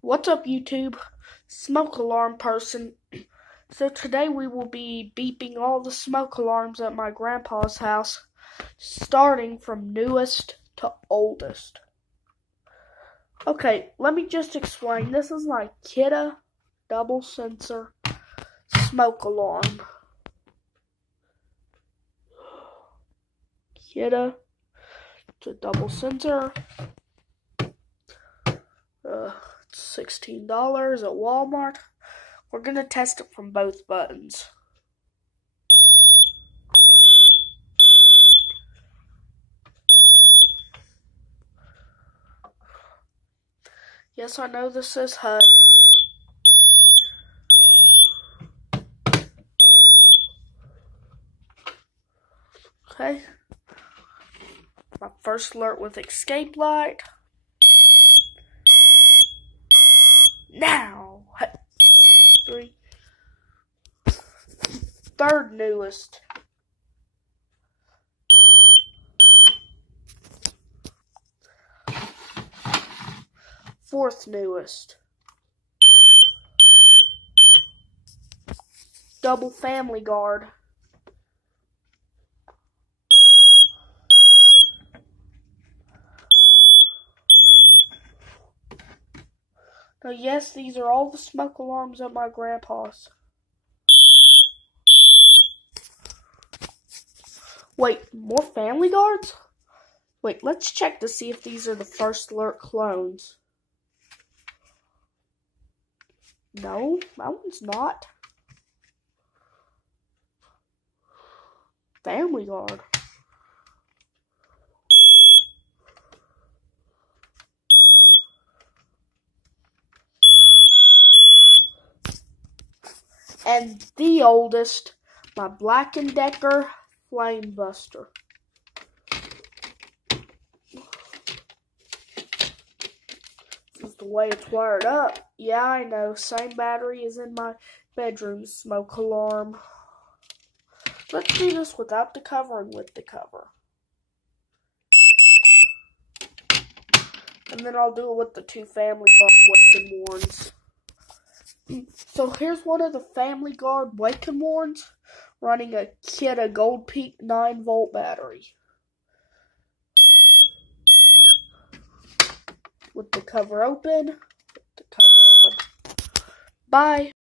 What's up, YouTube? Smoke alarm person. So today we will be beeping all the smoke alarms at my grandpa's house, starting from newest to oldest. Okay, let me just explain. This is my Kidde double sensor smoke alarm. Kidde, it's a double sensor. It's $16 at Walmart. We're going to test it from both buttons. Yes, I know this says hush. Okay. My first alert with escape light. Now. 3. Third newest. Fourth newest. Double Family Guard. Now, yes, these are all the smoke alarms at my grandpa's. Wait, more Family Guards? Wait, let's check to see if these are the First Alert clones. No, that one's not. Family Guard. And the oldest, my Black & Decker Flame Buster. This is the way it's wired up. Yeah, I know, same battery is in my bedroom smoke alarm. Let's do this without the cover and with the cover. And then I'll do it with the two Family Guard wake and warns. So here's one of the Family Guard wake and warns running a Kidde Gold Peak 9-volt battery. With the cover open, with the cover on. Bye.